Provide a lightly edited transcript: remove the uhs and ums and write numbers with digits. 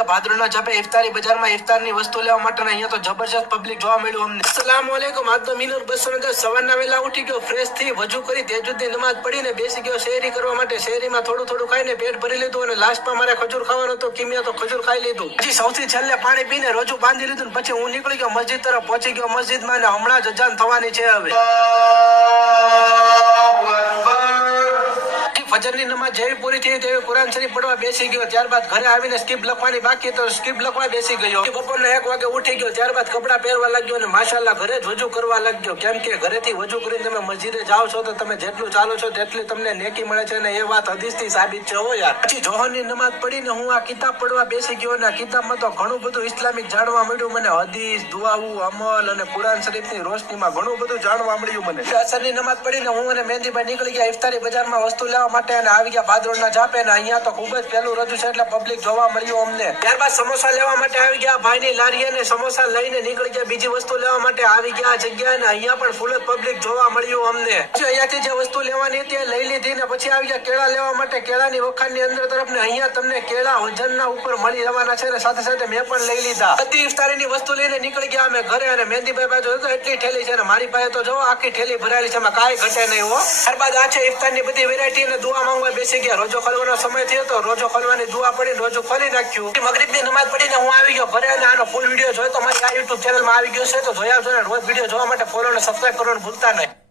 ભાદરણના ઝાપે ઇફતારી બજારમાં ઇફતારની વસ્તુ લેવા માટે અહીંયા તો જબરજસ્ત પબ્લિક જોવા મળ્યું અમને। અસ્સલામુ અલૈકુમ। આજ તો મીનુર 210 સવારના વેલા ઉઠી ગયો, ફ્રેશ થઈ, વજુ કરી, તહેજ્જુદની નમાઝ પડીને બેસી ગયો શેરી કરવા માટે। શેરીમાં થોડું ખાઈને પેટ ભરી લીધું અને લાસ્ટમાં મારે ખજૂર ખાવાનો હતો, કિમિયા તો ખજૂર ખાઈ લીધું। પછી સૌથી છેલ્લે પાણી પીને રોજુ બાંધી લીધું ને પછી હું નીકળી ગયો મસ્જિદ તરફ, પહોંચી ગયો મસ્જિદમાં અને હમણાં જ અજાન થવાની છે। હવે ફજરની નમાઝ જેવી પૂરી થઈ તેવી કુરાન શરીફ પડવા બેસી ગયો। ત્યારબાદ ઘરે આવીને સ્કીપ લખવાની બાકી તો સ્કીપ લખવા બેસી ગયો। બપોરના 1 વાગે ઉઠી ગયો, ત્યારબાદ કપડાં પહેરવા લાગ્યો અને માશાલ્લાહ ઘરે જ વજુ કરવા લાગ્યો। કેમ કે ઘરેથી વજુ કરીને તમે મસ્જિદે જાઓ છો તો તમે જેટલું ચાલો છો તેટલી તમને નેકી મળે છે અને એ વાત હદીસથી સાબિત છે હો યાર। પછી જોહરની નમાઝ પડીને હું આ કિતાબ પડવા બેસી ગયો અને આ કિતાબમાં તો ઘણું બધું ઇસ્લામિક જાણવા મળ્યું મને। હદીસ, દુઆઓ, અમલ અને કુરાન શરીફની રોશનીમાં ઘણું બધું જાણવા મળ્યું મને। અસરની નમાઝ પડીને હું અને મહેંદીભાઈ નીકળી ગયા ઇફતારી બજારમાં વસ્તુ લેવા માટે અને આવી ગયા ભાદરણના ઝાપે ને અહીંયા તો ખૂબ જ પહેલું રજૂ છે એટલે પબ્લિક જોવા મળ્યું અમને। ત્યારબાદ સમોસા લેવા માટે આવી ગયા ભાઈની લારીએ ને સમોસા લઈને નીકળી ગયા બીજી વસ્તુ લેવા માટે આવી ગયા જગ્યાએ ને અહીંયા પણ ફૂલ જ પબ્લિક જોવા મળ્યું અમને। પછી અહીંયાથી જે વસ્તુ લેવાની હતી લઈ લીધી ને પછી આવી ગયા કેળા લેવા માટે। કેળાની વખાણની અંદર તરફ ને અહીંયા તમને કેળા વજનના ઉપર મળી જવાના છે અને સાથે સાથે મેં પણ લઈ લીધા। બધી ઇફતારીની વસ્તુ લઈને નીકળી ગયા અમે ઘરે અને મહેંદીભાઈ પાસે તો એટલી ઠેલી છે ને મારી પાસે તો જો આખી ઠેલી ભરાયેલી છે, એમાં કાંઈ ઘટે નહીં હો। ત્યારબાદ આ છે ઇફતારની બધી વેરાયટી અને દુઆ માંગવા બેસી ગયા। રોજો ખોલવાનો સમય થયો તો રોજો ખોલવાની દુઆ પડી, રોજો ખોલી નાખ્યું। મગરીબની નમાઝ પડીને હું આવી ગયો ઘરે અને આનો ફૂલ વિડીયો જોયો તો મારી આ યુટ્યુબ ચેનલમાં આવી ગયો છે, તો જોયા રોજ વિડીયો જોવા માટે ફોલો અને સબસ્ક્રાઇબ કરવાનું ભૂલતા નહીં।